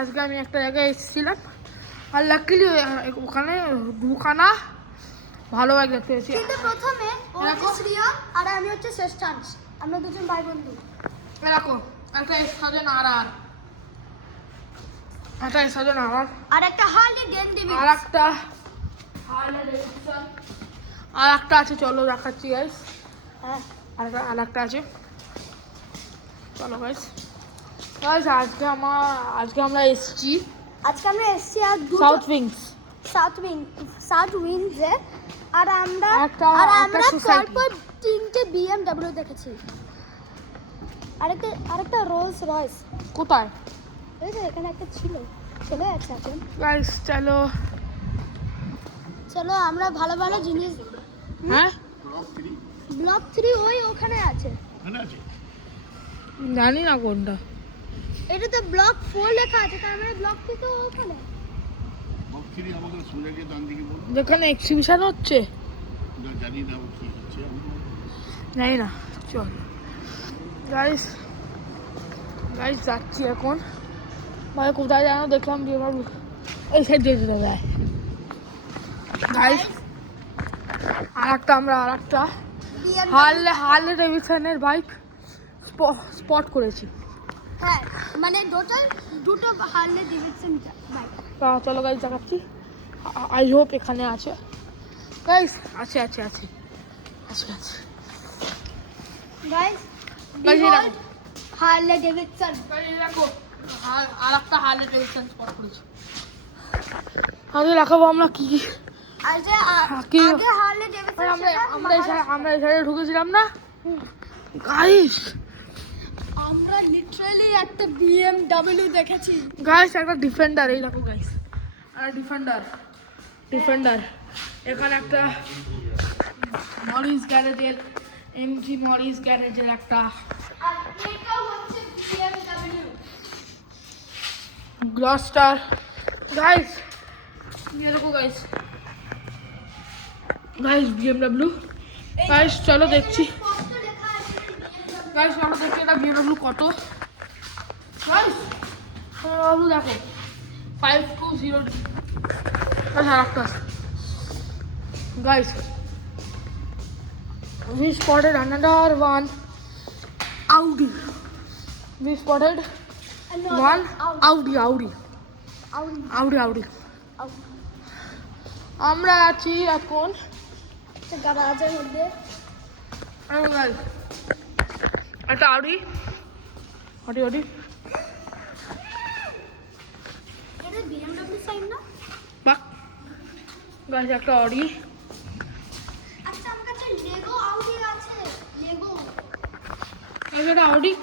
আজকে আমি একটা জায়গায় এসেছিলাম আর লাকিলি ওখানে দুখানা ভালো বাইক দেখতে পেয়েছি। কিন্তু প্রথমে ও হচ্ছে শ্রিয়ম আর আমি হচ্ছে শ্রেষ্ঠাংশ, আমরা দুজন ভাই বন্ধু। এরকম একটা S1000 RR, একটা S1000 RR, আর একটা হার্লি ডেভিডসন, আর একটা হার্লি ডেভিডসন, আর একটা আছে, চলো দেখাচ্ছি গাইস। হ্যাঁ আর একটা আছে, চলো গাইস। গাইস আজকে আমরা এসেছি আর সাউথ উইংস। সাউথ উইন্ডসে, আর আমরা পরপর 3টে BMW দেখেছি, আরেকটা রোলস রয়েস। কোথায়? এই যে এখানে একটা ছিল, চলে যাচ্ছে এখন। গাইস চলো আমরা ভালো ভালো জিনিস। হ্যাঁ ব্লক 3 ওখানে আছে, জানি না কোনটা। এটা তো ব্লক 4 লেখা আছে, তার মানে ব্লক 3 তো ওখানে। যেখানে এক্সিবিশন হচ্ছে, জানি না। চল গাইস যাচ্ছি এখন। মানে কোথায় জানো দেখলাম এই সাইড দিয়ে যেতে যায় গাইস। আর একটা হার্লে ডেভিডসনের বাইক স্পট করেছি। হ্যাঁ মানে দুটো হার্লে ডেভিডসন বাইক। চলো গাইস দেখাচ্ছি। আই হোপ এখানে আছে গাইস। আছে গাইস হার্লে ডেভিডসন, আর একটা হার্লে ডেভিডসন স্পট করেছি। আগে দেখাবো আমরা কি আগে হার্লে ডেভিডসন। আমরা এই সাইডে ঢুকেছিলাম না গাইস। আমরা লিটারালি একটা BMW দেখেছি গাইস, একটা ডিফেন্ডার। এই দেখো গাইস, আর ডিফেন্ডার। এখানে একটা মরিস গ্যারেজের এমজি মরিস গ্যারেজের একটা, আর এটা হচ্ছে BMW গ্লস্টার। গাইস দেখো গাইস BMW। গাইস চলো দেখছি। গাইস আমরা দেখছি এটা BMW কত। গাইস দেখো 520D। একটা guys, we spotted another one Audi. We spotted one Audi. আমরা আছি এখন গ্যারাজের মধ্যে। একটা Audi। এটা BMW সাইন না? বাহ গাইস, একটা Audi। আচ্ছা আমার কাছে লেগো আউডি আছে, লেগো। এটা Audi।